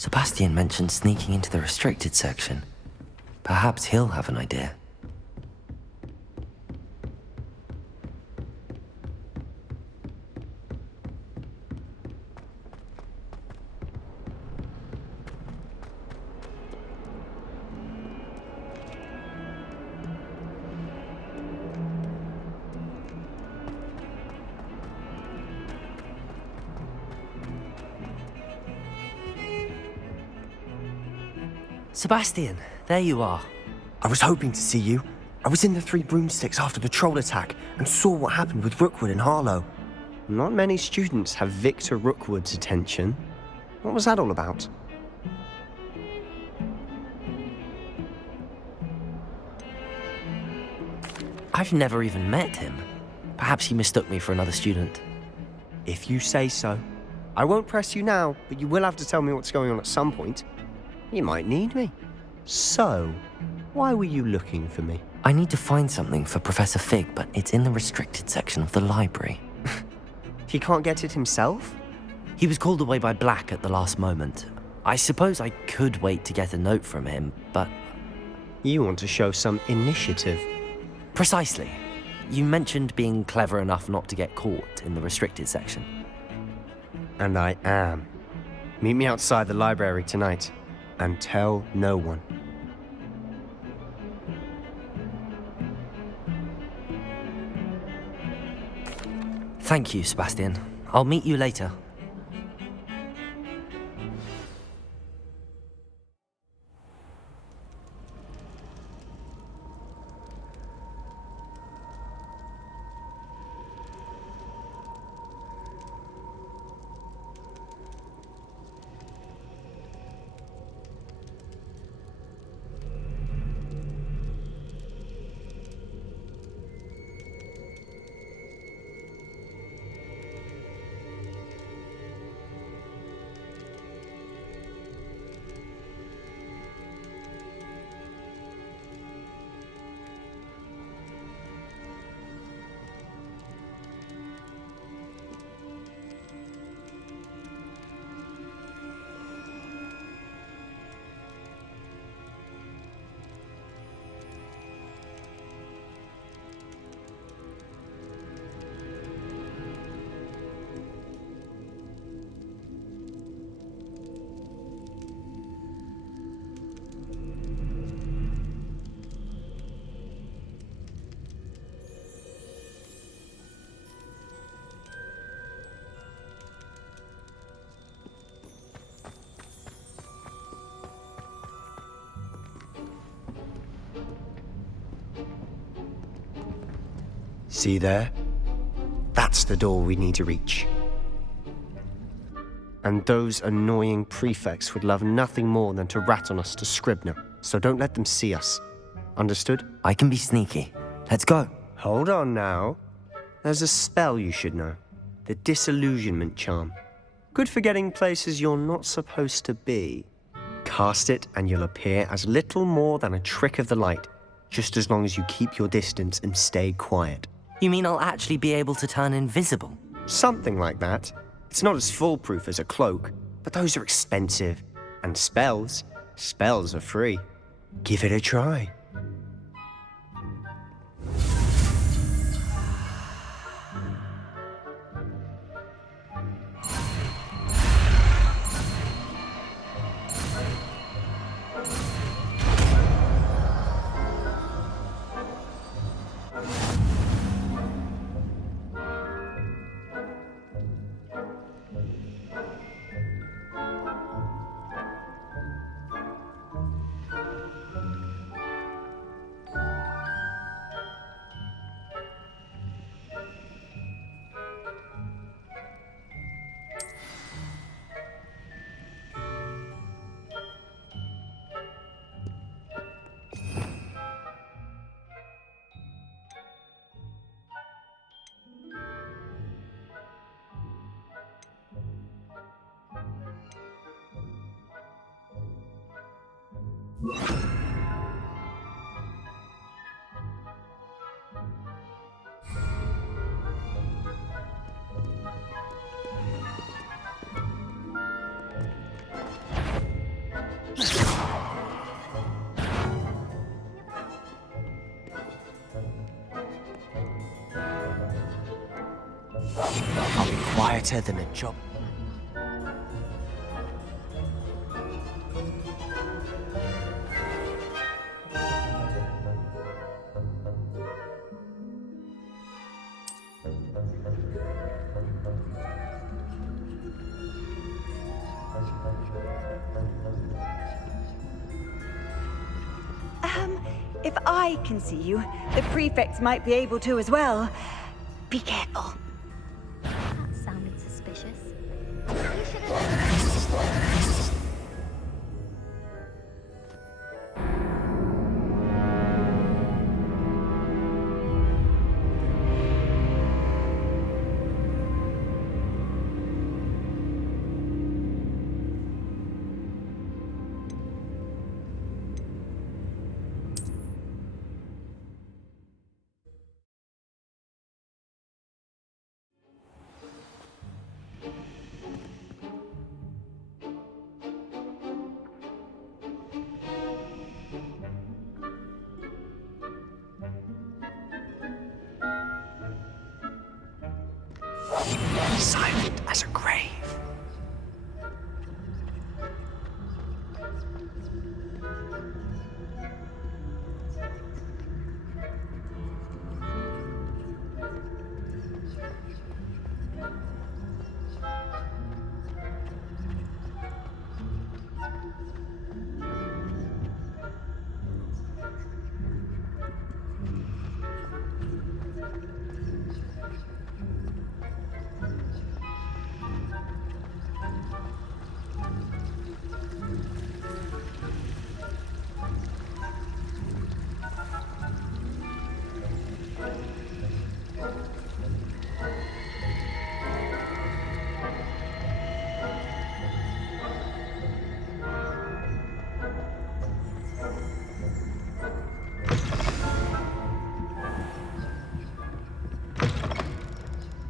Sebastian mentioned sneaking into the restricted section. Perhaps he'll have an idea. Sebastian, there you are. I was hoping to see you. I was in the Three Broomsticks after the troll attack and saw what happened with Rookwood and Harlow. Not many students have Victor Rookwood's attention. What was that all about? I've never even met him. Perhaps he mistook me for another student. If you say so. I won't press you now, but you will have to tell me what's going on at some point. You might need me. So, why were you looking for me? I need to find something for Professor Fig, but it's in the restricted section of the library. He can't get it himself? He was called away by Black at the last moment. I suppose I could wait to get a note from him, but... You want to show some initiative. Precisely. You mentioned being clever enough not to get caught in the restricted section. And I am. Meet me outside the library tonight. And tell no one. Thank you, Sebastian. I'll meet you later. See there? That's the door we need to reach. And those annoying prefects would love nothing more than to rat on us to Scribner, so don't let them see us. Understood? I can be sneaky. Let's go. Hold on now. There's a spell you should know. The Disillusionment Charm. Good for getting places you're not supposed to be. Cast it and you'll appear as little more than a trick of the light, just as long as you keep your distance and stay quiet. You mean I'll actually be able to turn invisible? Something like that. It's not as foolproof as a cloak, but those are expensive. And spells are free. Give it a try. better than a job. If I can see you, the prefects might be able to as well. Be careful. That sounded suspicious. You should have... Silent as a grave.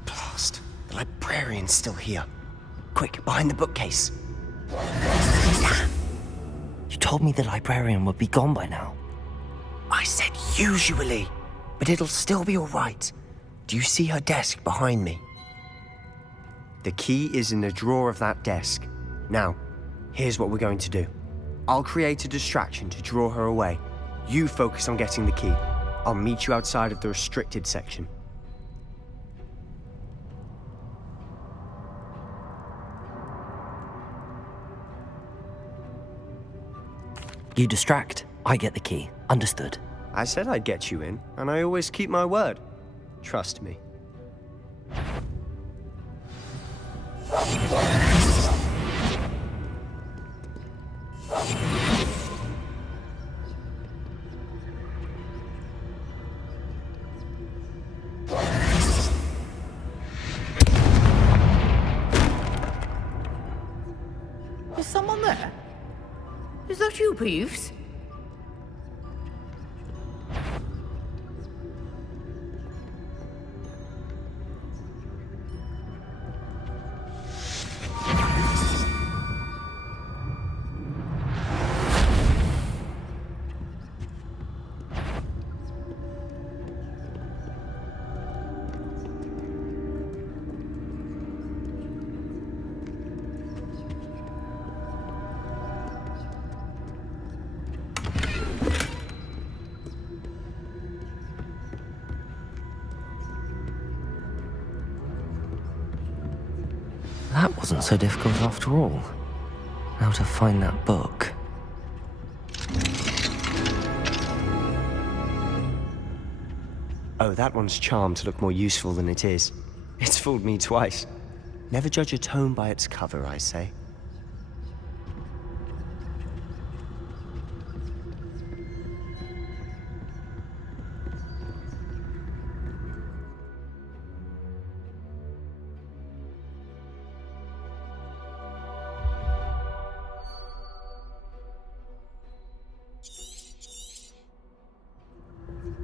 Blast. The librarian's still here. Quick, behind the bookcase. You told me the librarian would be gone by now. I said usually, but it'll still be all right. Do you see her desk behind me? The key is in the drawer of that desk. Now, here's what we're going to do. I'll create a distraction to draw her away. You focus on getting the key. I'll meet you outside of the restricted section. You distract, I get the key. Understood. I said I'd get you in, and I always keep my word. Trust me. Is someone there? Is that you, Peeves? That wasn't so difficult after all. Now to find that book. Oh, that one's charmed to look more useful than it is. It's fooled me twice. Never judge a tome by its cover, I say.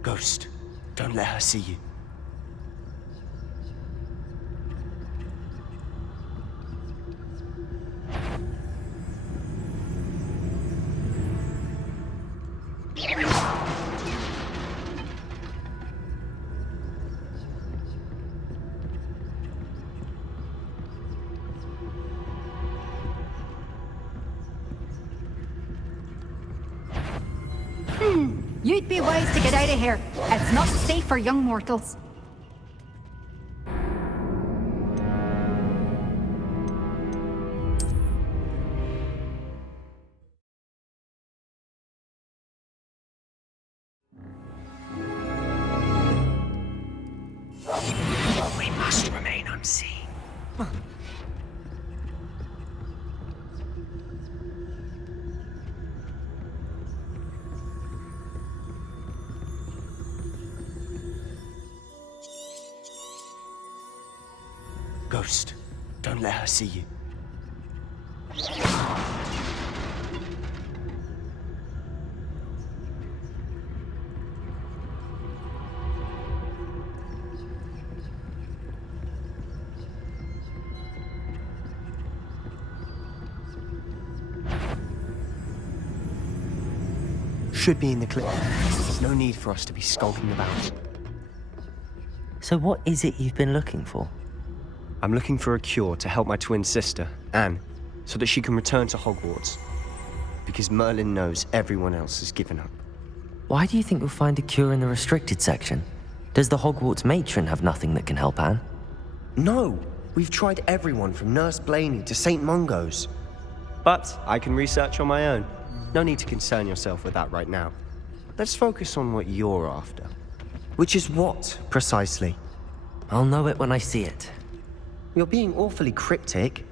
Ghost, don't let her see you. You'd be wise to get out of here. It's not safe for young mortals. We must remain unseen. Ghost, don't let her see you. Should be in the clip. There's no need for us to be skulking about. So what is it you've been looking for? I'm looking for a cure to help my twin sister, Anne, so that she can return to Hogwarts. Because Merlin knows everyone else has given up. Why do you think you'll find a cure in the restricted section? Does the Hogwarts matron have nothing that can help Anne? No! We've tried everyone from Nurse Blaney to St. Mungo's. But I can research on my own. No need to concern yourself with that right now. Let's focus on what you're after. Which is what, precisely? I'll know it when I see it. You're being awfully cryptic.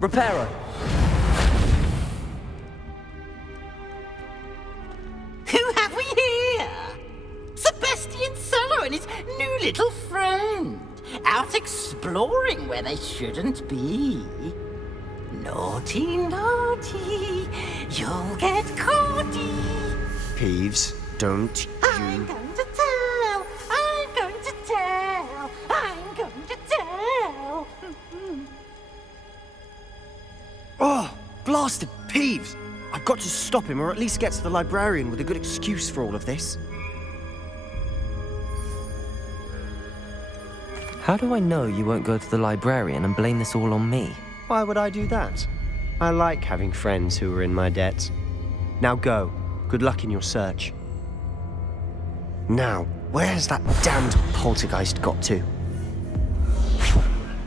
Reparo! Who have we here? Sebastian Sallow and his new little friend. Out exploring where they shouldn't be. Naughty, naughty. You'll get caughty. Peeves, don't I'm you... going to tell. I'm going to tell. I'm going to tell. Oh, blasted Peeves! I've got to stop him, or at least get to the librarian with a good excuse for all of this. How do I know you won't go to the librarian and blame this all on me? Why would I do that? I like having friends who are in my debt. Now go. Good luck in your search. Now, where's that damned poltergeist got to?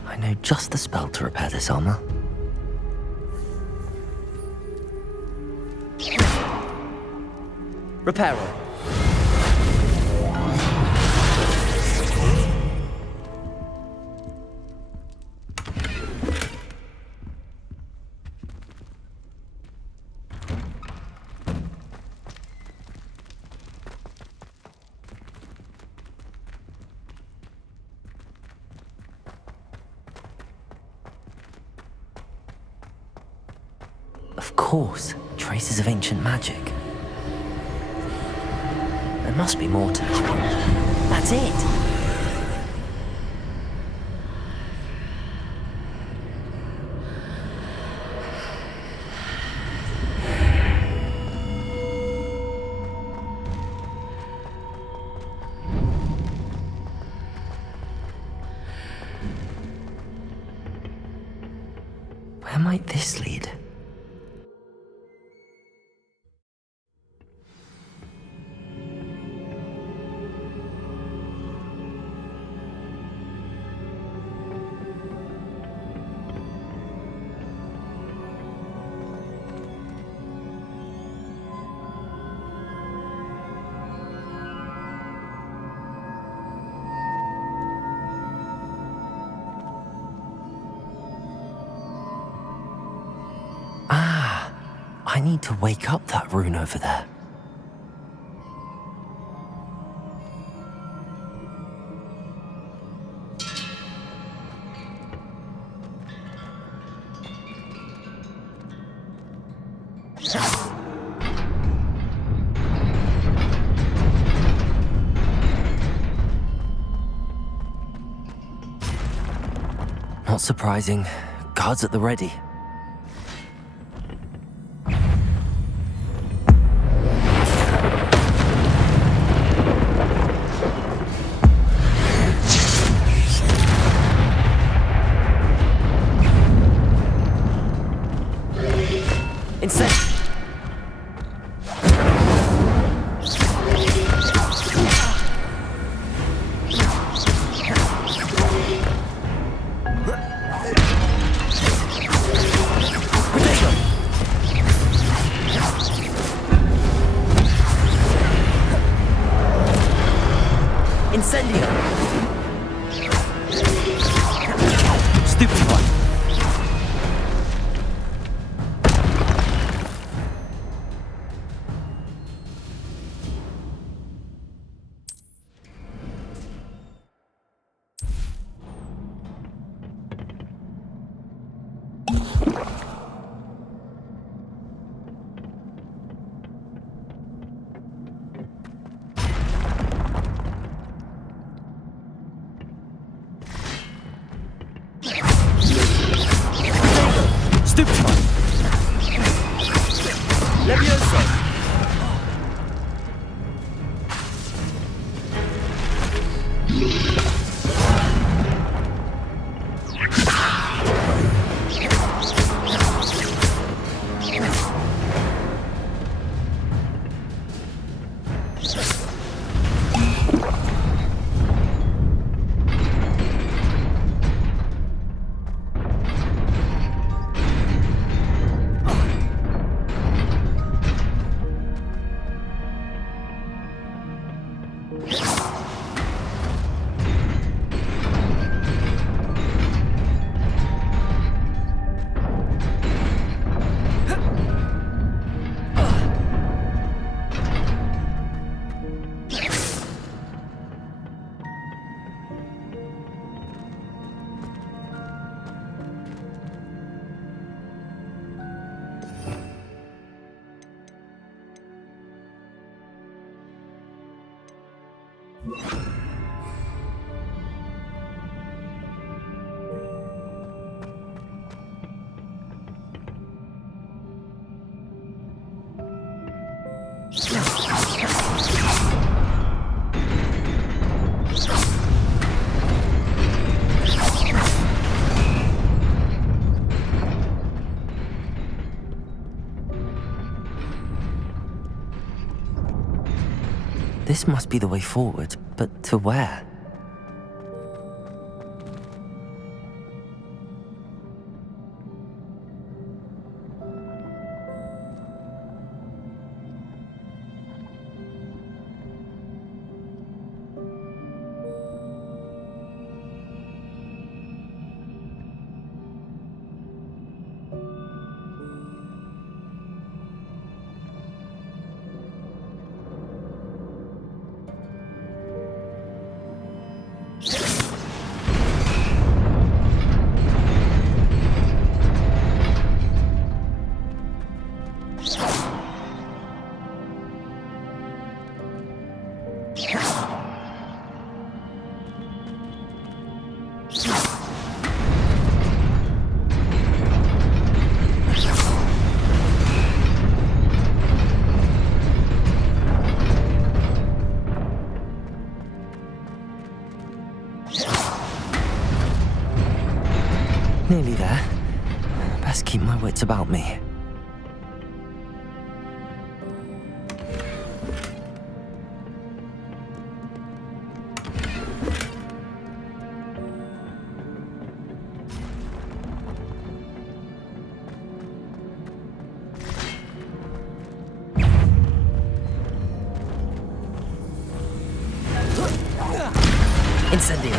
I know just the spell to repair this armor. Reparo. Of course, traces of ancient magic. There must be more to this one. That's it! Where might this lead? I need to wake up that rune over there. Not surprising. Guards at the ready. Incendio! Stupefy! Stupefy! Levioso! This must be the way forward, but to where? Nearly there. Best keep my wits about me. Incendio!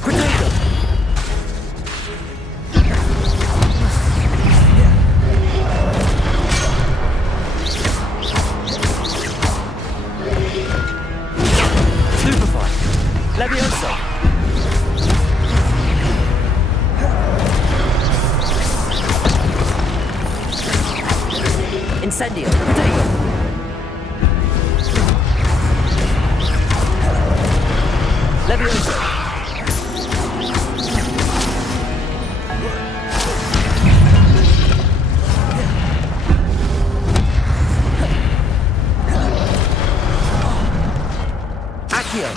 Potato! Stupefy! Levioso! Incendio! Potato! Levioso! Accio!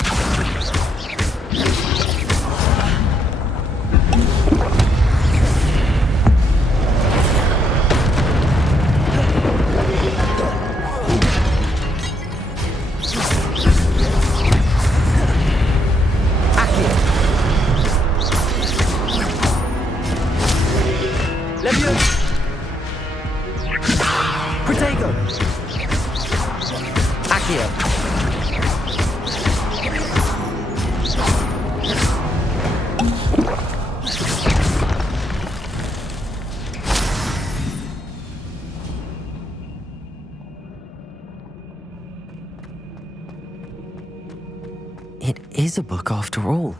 Protego! Accio! It is a book after all.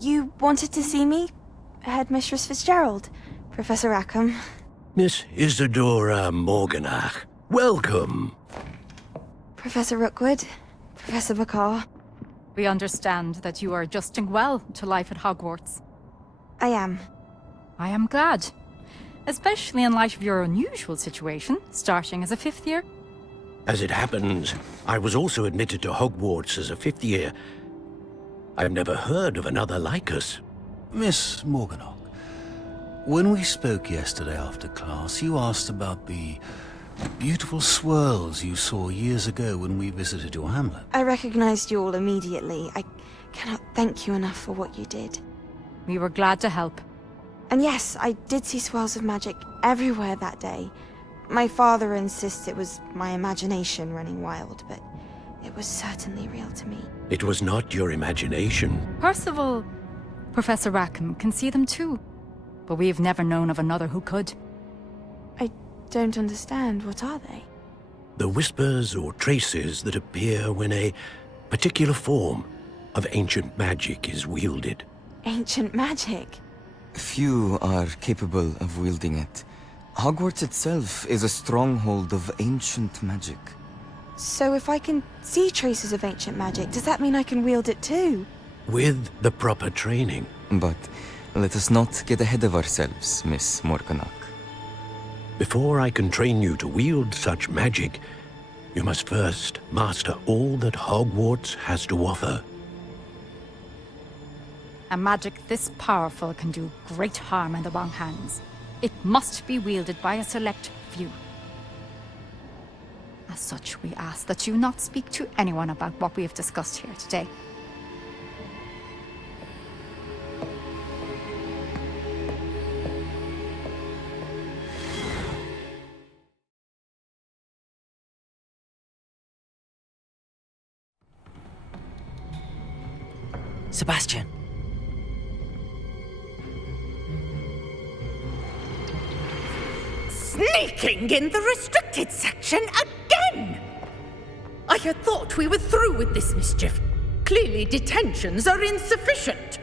You wanted to see me? Headmistress Fitzgerald? Professor Rackham? Miss Isadora Morganach, welcome. Professor Rookwood? Professor McCaw? We understand that you are adjusting well to life at Hogwarts. I am. I am glad. Especially in light of your unusual situation, starting as a fifth year. As it happens, I was also admitted to Hogwarts as a fifth year. I've never heard of another like us. Miss Morganach, when we spoke yesterday after class, you asked about the beautiful swirls you saw years ago when we visited your hamlet. I recognized you all immediately. I cannot thank you enough for what you did. We were glad to help. And yes, I did see swirls of magic everywhere that day. My father insists it was my imagination running wild, but it was certainly real to me. It was not your imagination. Percival, Professor Rackham can see them too. But we've never known of another who could. I don't understand. What are they? The whispers or traces that appear when a particular form of ancient magic is wielded. Ancient magic? Few are capable of wielding it. Hogwarts itself is a stronghold of ancient magic. So if I can see traces of ancient magic, does that mean I can wield it too? With the proper training. But let us not get ahead of ourselves, Miss Morganach. Before I can train you to wield such magic, you must first master all that Hogwarts has to offer. A magic this powerful can do great harm in the wrong hands. It must be wielded by a select few. As such, we ask that you not speak to anyone about what we have discussed here today. Sebastian. Sneaking in the restricted section again! I had thought we were through with this mischief. Clearly detentions are insufficient.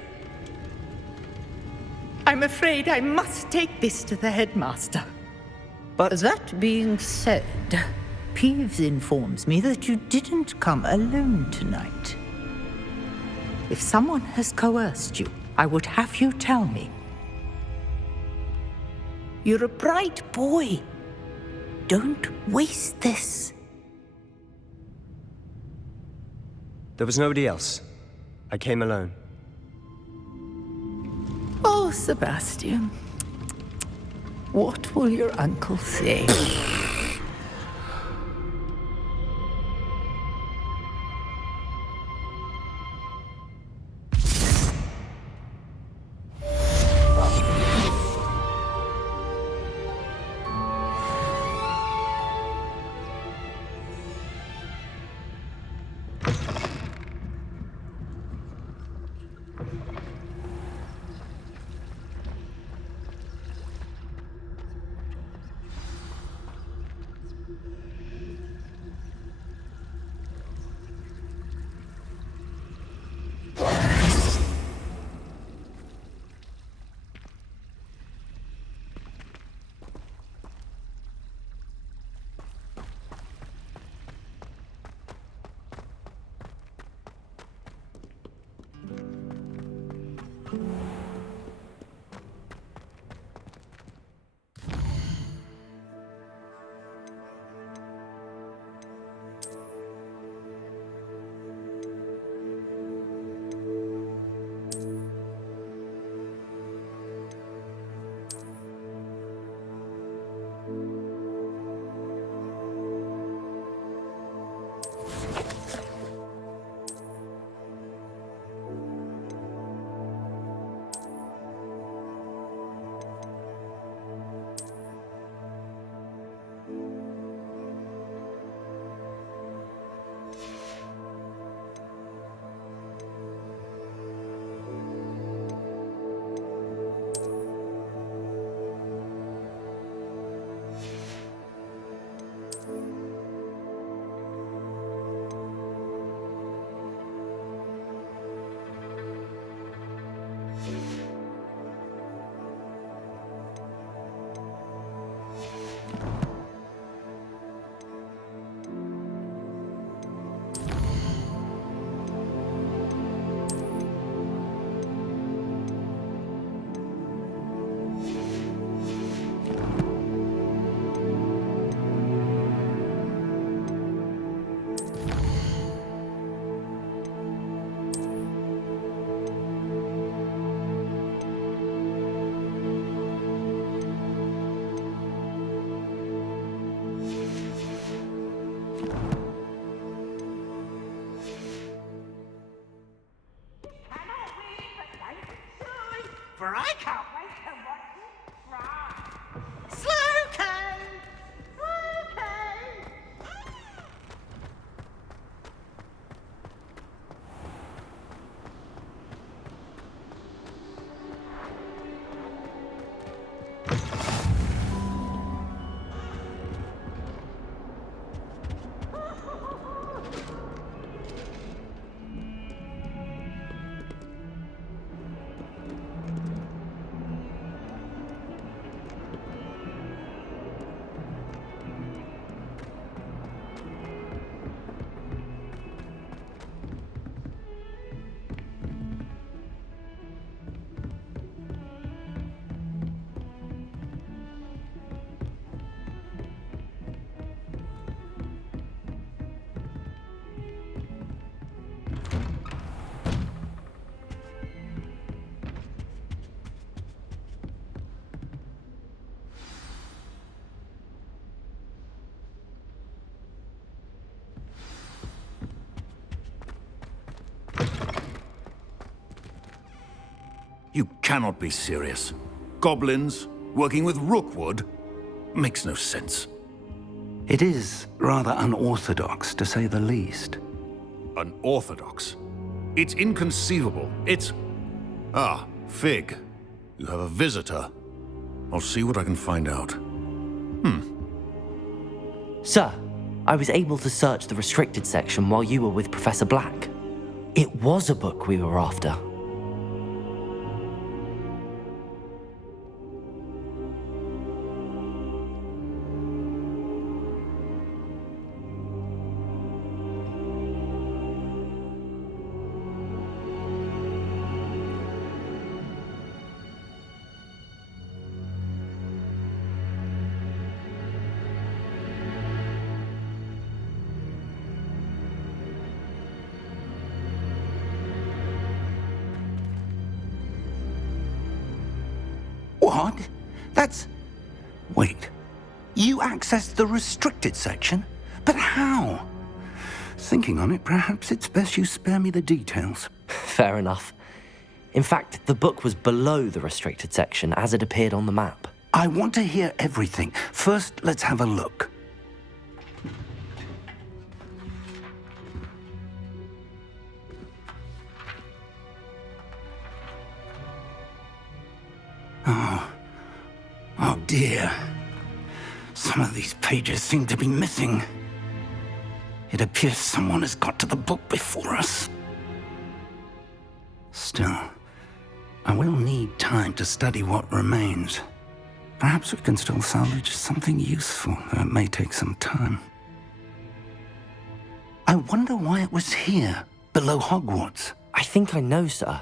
I'm afraid I must take this to the headmaster. But That being said, Peeves informs me that you didn't come alone tonight. If someone has coerced you, I would have you tell me. You're a bright boy. Don't waste this. there was nobody else. I came alone. Oh, Sebastian. What will your uncle say? You cannot be serious. Goblins working with Rookwood? Makes no sense. It is rather unorthodox, to say the least. Unorthodox? It's inconceivable. It's... Ah, Fig. You have a visitor. I'll see what I can find out. Sir, I was able to search the restricted section while you were with Professor Black. It was a book we were after. What? That's... Wait. You accessed the restricted section? But how? Thinking on it, perhaps it's best you spare me the details. Fair enough. In fact, the book was below the restricted section as it appeared on the map. I want to hear everything. First, let's have a look. Oh dear. Some of these pages seem to be missing. It appears someone has got to the book before us. Still, I will need time to study what remains. Perhaps we can still salvage something useful, though it may take some time. I wonder why it was here, below Hogwarts. I think I know, sir.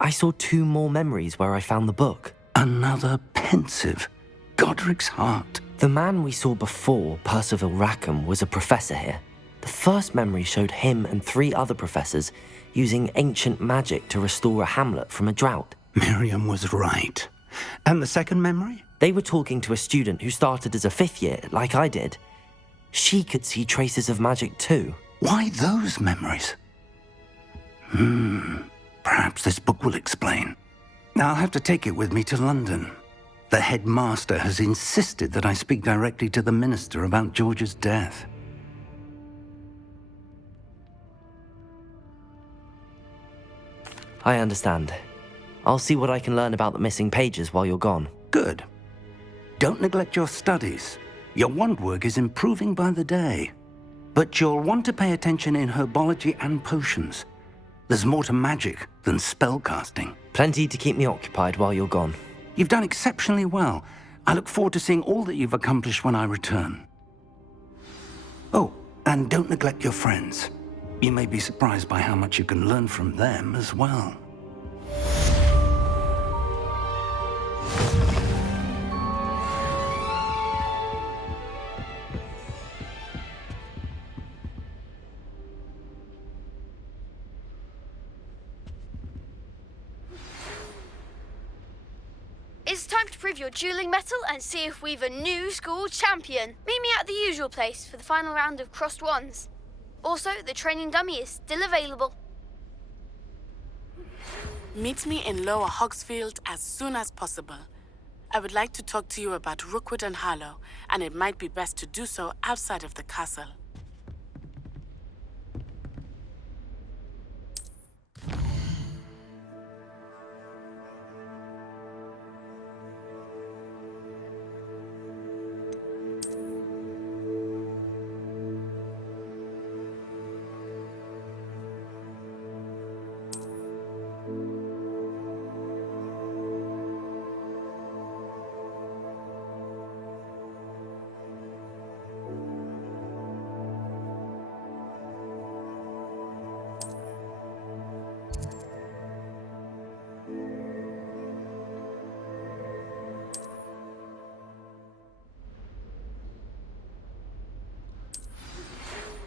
I saw 2 more memories where I found the book. Another pensive. Godric's heart. The man we saw before, Percival Rackham, was a professor here. The first memory showed him and 3 other professors using ancient magic to restore a hamlet from a drought. Miriam was right. And the second memory? They were talking to a student who started as a 5th year, like I did. She could see traces of magic too. Why those memories? Perhaps this book will explain. I'll have to take it with me to London. The headmaster has insisted that I speak directly to the minister about George's death. I understand. I'll see what I can learn about the missing pages while you're gone. Good. Don't neglect your studies. Your wand work is improving by the day. But you'll want to pay attention in herbology and potions. There's more to magic than spellcasting. Plenty to keep me occupied while you're gone. You've done exceptionally well. I look forward to seeing all that you've accomplished when I return. Oh, and don't neglect your friends. You may be surprised by how much you can learn from them as well. It's time to prove your dueling mettle and see if we've a new school champion. Meet me at the usual place for the final round of crossed wands. Also, the training dummy is still available. Meet me in Lower Hogsfield as soon as possible. I would like to talk to you about Rookwood and Harlow, and it might be best to do so outside of the castle.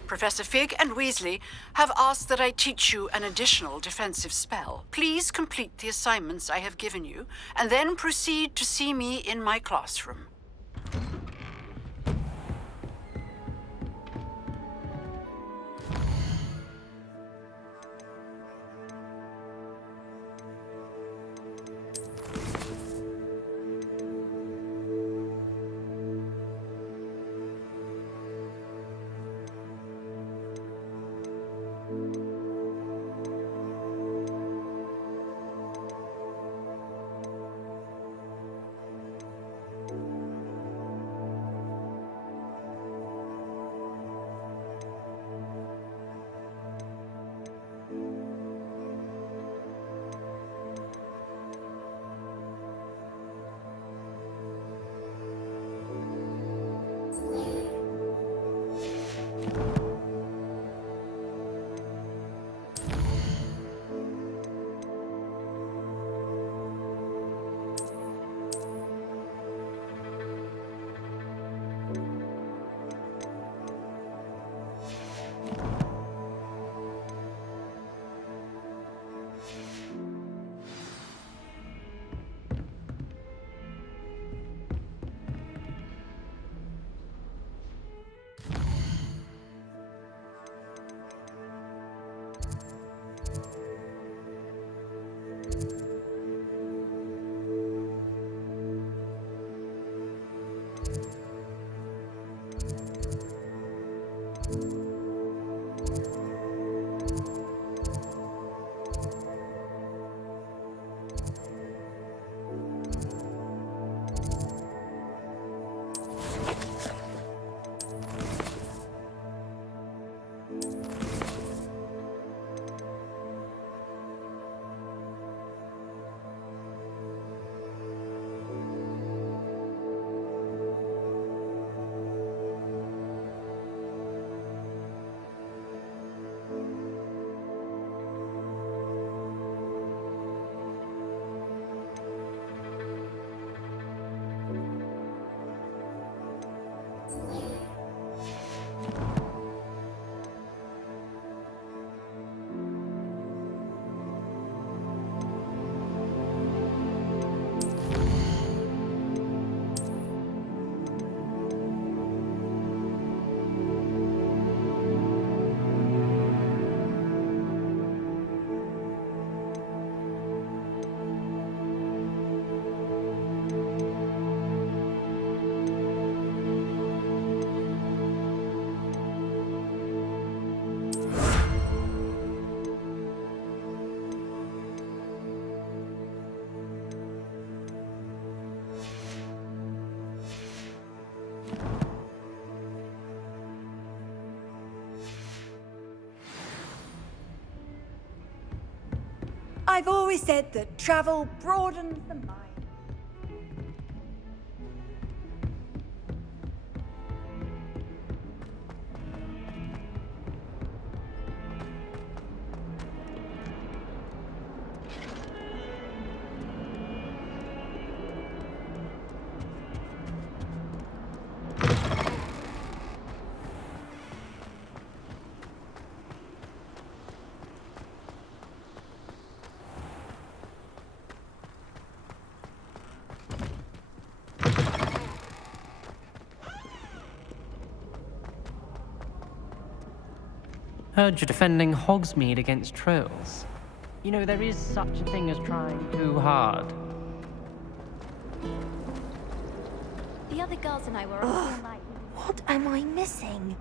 Professor Fig and Weasley have asked that I teach you an additional defensive spell. Please complete the assignments I have given you, and then proceed to see me in my classroom. I've always said that travel broadens the mind. Heard you're defending Hogsmeade against trolls. You know, there is such a thing as trying too hard. The other girls and I were all like... What am I missing?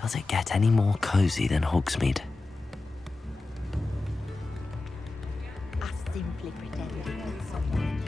Does it get any more cozy than Hogsmeade? I simply pretended that someone...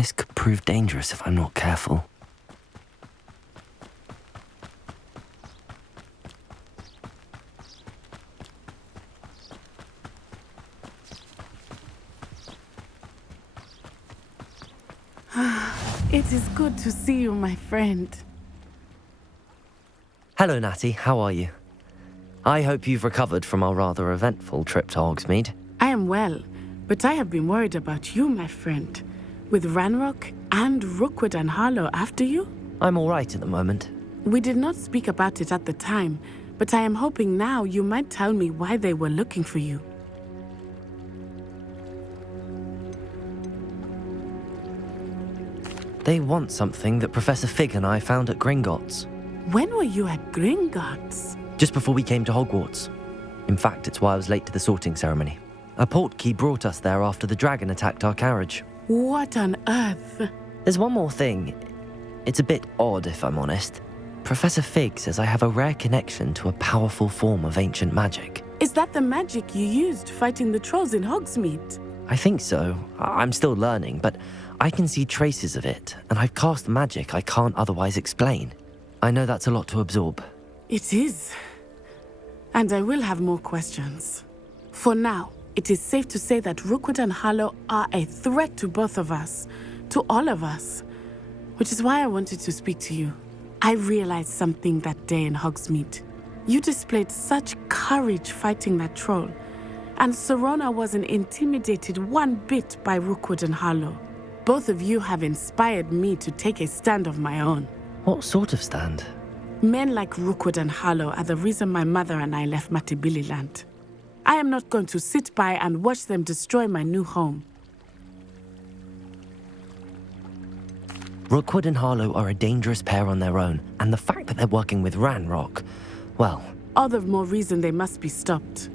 This could prove dangerous if I'm not careful. It is good to see you, my friend. Hello, Natty. How are you? I hope you've recovered from our rather eventful trip to Hogsmeade. I am well, but I have been worried about you, my friend. With Ranrock and Rookwood and Harlow after you? I'm all right at the moment. We did not speak about it at the time, but I am hoping now you might tell me why they were looking for you. They want something that Professor Fig and I found at Gringotts. When were you at Gringotts? Just before we came to Hogwarts. In fact, it's why I was late to the sorting ceremony. A portkey brought us there after the dragon attacked our carriage. What on earth? There's one more thing. It's a bit odd, if I'm honest. Professor Fig says I have a rare connection to a powerful form of ancient magic. Is that the magic you used fighting the trolls in Hogsmeade? I think so. I'm still learning, but I can see traces of it, and I've cast magic I can't otherwise explain. I know that's a lot to absorb. It is. And I will have more questions. For now, it is safe to say that Rookwood and Harlow are a threat to both of us, to all of us, which is why I wanted to speak to you. I realized something that day in Hogsmeade. You displayed such courage fighting that troll, and Serona wasn't intimidated one bit by Rookwood and Harlow. Both of you have inspired me to take a stand of my own. What sort of stand? Men like Rookwood and Harlow are the reason my mother and I left Matabeleland. I am not going to sit by and watch them destroy my new home. Rookwood and Harlow are a dangerous pair on their own, and the fact that they're working with Ranrock, well... All the more reason they must be stopped.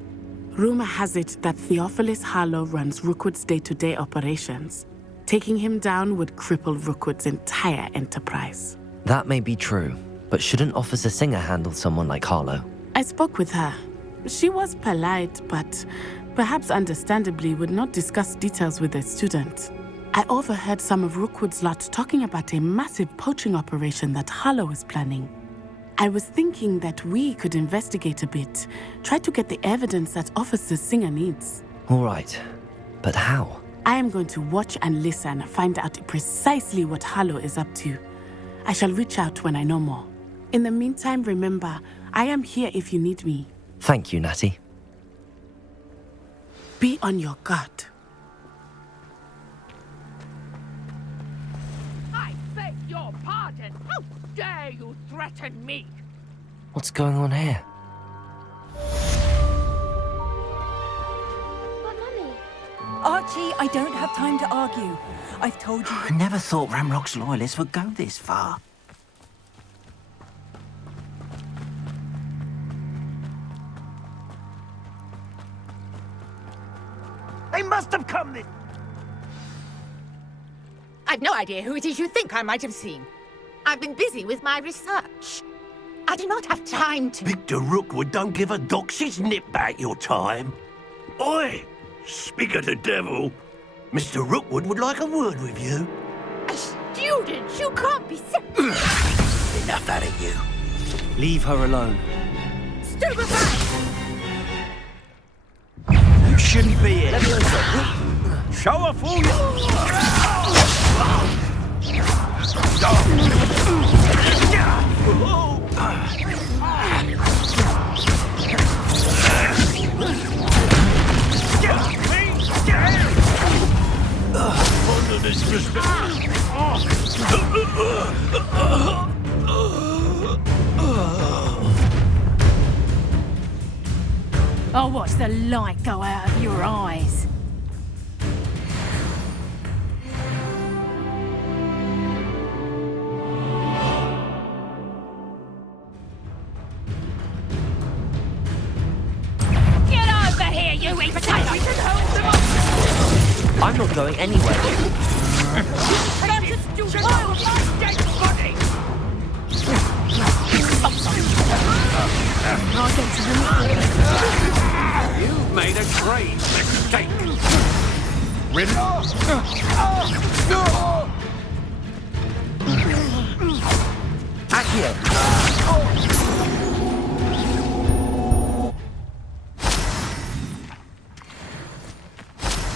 Rumor has it that Theophilus Harlow runs Rookwood's day-to-day operations. Taking him down would cripple Rookwood's entire enterprise. That may be true, but shouldn't Officer Singer handle someone like Harlow? I spoke with her. She was polite, but perhaps understandably would not discuss details with a student. I overheard some of Rookwood's lot talking about a massive poaching operation that Harlow is planning. I was thinking that we could investigate a bit, try to get the evidence that Officer Singer needs. All right, but how? I am going to watch and listen, find out precisely what Harlow is up to. I shall reach out when I know more. In the meantime, remember, I am here if you need me. Thank you, Natty. Be on your guard. I beg your pardon. How dare you threaten me? What's going on here? Archie, I don't have time to argue. I've told you... I never thought Ranrock's loyalists would go this far. They must have come this... I've no idea who it is you think I might have seen. I've been busy with my research. I do not have time to... Victor Rookwood don't give a doxy's nip back your time. Oi! Speak of the devil. Mr. Rookwood would like a word with you. A student? You can't be sick. Enough out of you. Leave her alone. Stupefy! You shouldn't be here. Show off all Under this I'll watch the light go out of your eyes. Get over here, you eat potato! I'm not going anywhere. You've made a great mistake.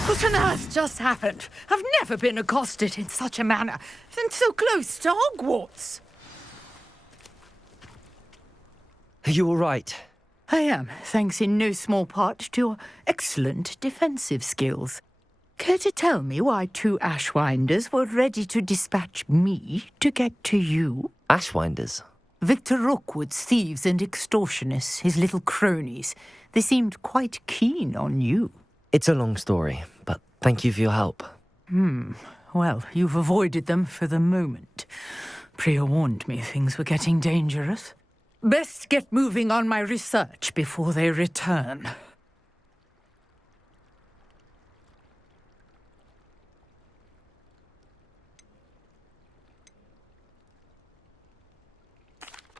What on earth just happened? I've never been accosted in such a manner, and so close to Hogwarts. Are you all right? I am, thanks in no small part to your excellent defensive skills. Care to tell me why 2 Ashwinders were ready to dispatch me to get to you? Ashwinders? Victor Rookwood's thieves and extortionists, his little cronies. They seemed quite keen on you. It's a long story, but thank you for your help. Well, you've avoided them for the moment. Priya warned me things were getting dangerous. Best get moving on my research before they return.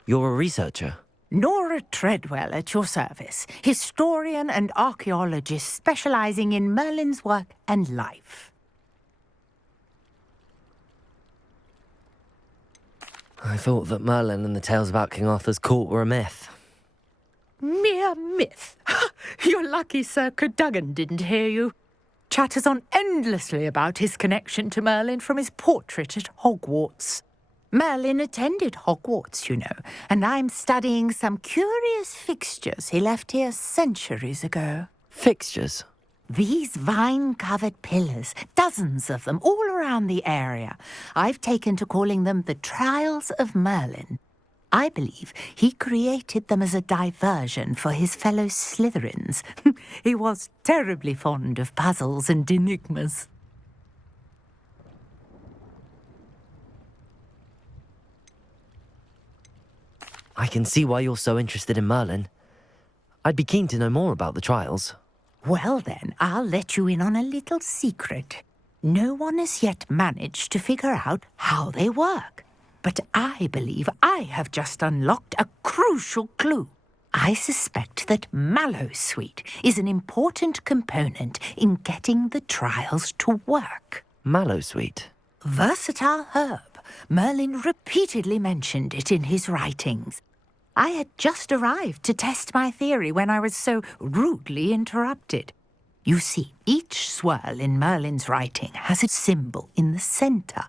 You're a researcher? Nora Treadwell at your service, historian and archaeologist specializing in Merlin's work and life. I thought that Merlin and the tales about King Arthur's court were a myth. Mere myth. You're lucky Sir Cadogan didn't hear you. Chatters on endlessly about his connection to Merlin from his portrait at Hogwarts. Merlin attended Hogwarts, you know, and I'm studying some curious fixtures he left here centuries ago. Fixtures? These vine-covered pillars, dozens of them, all around the area. I've taken to calling them the Trials of Merlin. I believe he created them as a diversion for his fellow Slytherins. He was terribly fond of puzzles and enigmas. I can see why you're so interested in Merlin. I'd be keen to know more about the trials. Well then, I'll let you in on a little secret. No one has yet managed to figure out how they work. But I believe I have just unlocked a crucial clue. I suspect that Mallowsweet is an important component in getting the trials to work. Mallowsweet? Versatile herb. Merlin repeatedly mentioned it in his writings. I had just arrived to test my theory when I was so rudely interrupted. You see, each swirl in Merlin's writing has a symbol in the centre.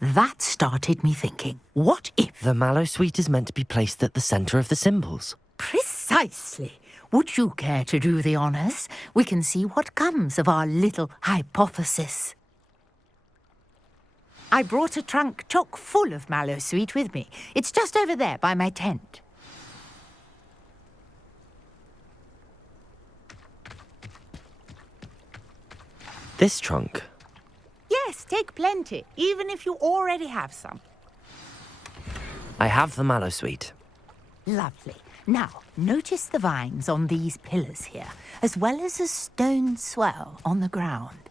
That started me thinking, what if... The Mallowsweet is meant to be placed at the centre of the symbols. Precisely. Would you care to do the honours? We can see what comes of our little hypothesis. I brought a trunk chock full of Mallowsweet with me. It's just over there by my tent. This trunk? Yes, take plenty, even if you already have some. I have the Mallowsweet. Lovely. Now, notice the vines on these pillars here, as well as a stone swell on the ground.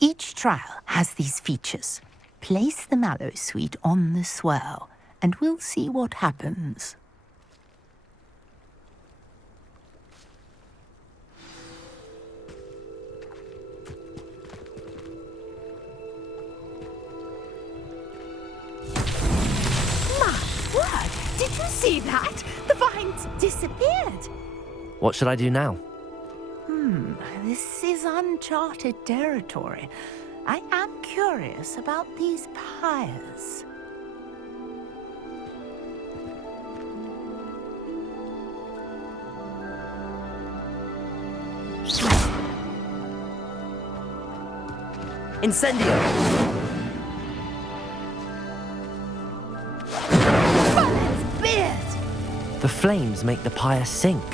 Each trial has these features. Place the Mallowsweet on the swirl, and we'll see what happens. Did you see that? The vines disappeared. What should I do now? This is uncharted territory. I am curious about these pyres. Incendio! The flames make the pyre sink.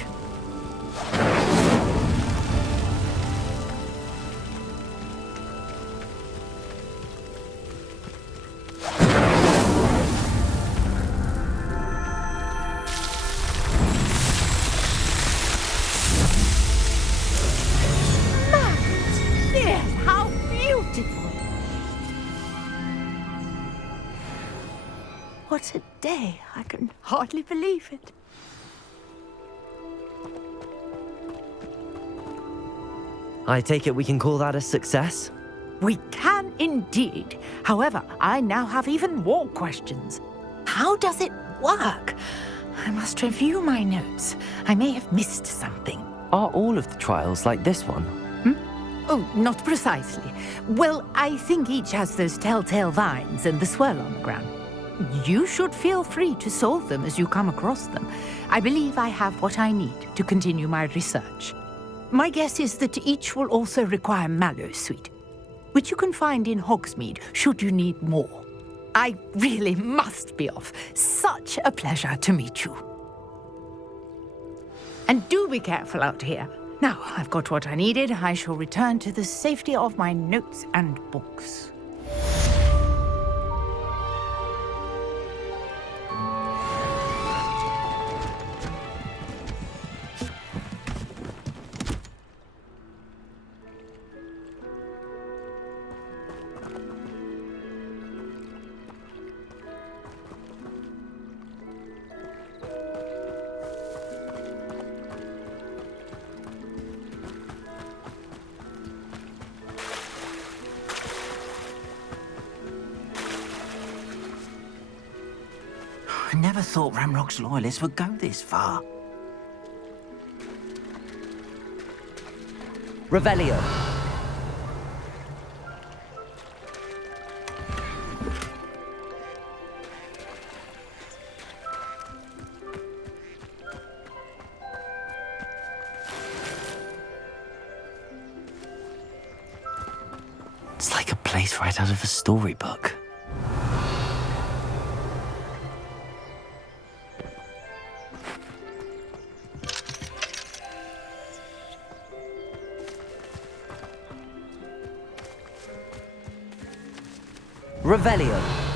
Yes, how beautiful! What a day! I can hardly believe it. I take it we can call that a success? We can indeed. However, I now have even more questions. How does it work. I must review my notes. I may have missed something. Are all of the trials like this one? Oh, not precisely. Well, I think each has those telltale vines and the swirl on the ground. You should feel free to solve them as you come across them. I believe I have what I need to continue my research. My guess is that each will also require mallowsweet, which you can find in Hogsmeade should you need more. I really must be off. Such a pleasure to meet you. And do be careful out here. Now, I've got what I needed. I shall return to the safety of my notes and books. I never thought Ramrock's loyalists would go this far. Revelio. It's like a place right out of a storybook. Revelio.